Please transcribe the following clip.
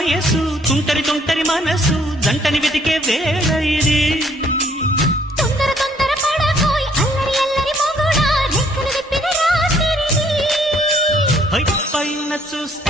వయసు తుంటరి తుంటరి మనసు జంటని వెతికే వేళ ఇది తొందర తొందర పడకోయ్ అల్లరి అల్లరి మొగుడా రెక్కలు విప్పిన రాత్రిది పైన చూస్తే